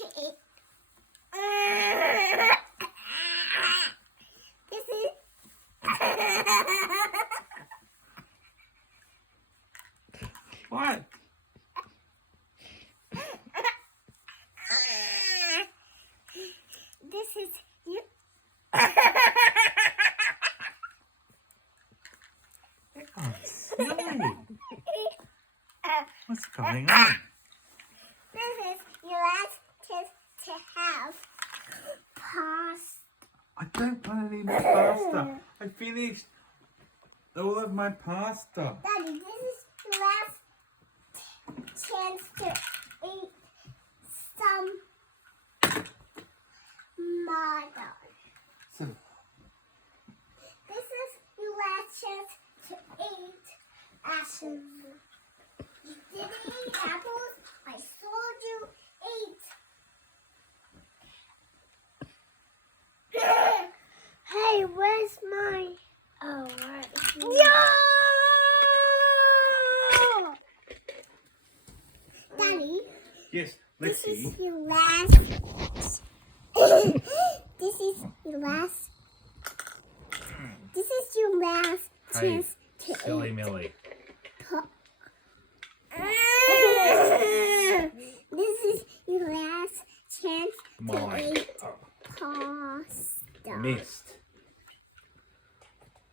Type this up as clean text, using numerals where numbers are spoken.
to eat. This is. What? This is you. Oh, silly. What's going on? This is your last chance to have pasta. I don't want any more pasta. I finished all of my pasta. Daddy, this is your last chance to eat some model. So, This is your last chance to eat apples. You didn't eat apples. I told you eat. Hey, where's my? Oh, right. No! Daddy, yes, this is Lexi. your last. This is your last. This is your last Hey, chance to silly eat. Millie. This is your last chance to Mine. eat pasta. Miss.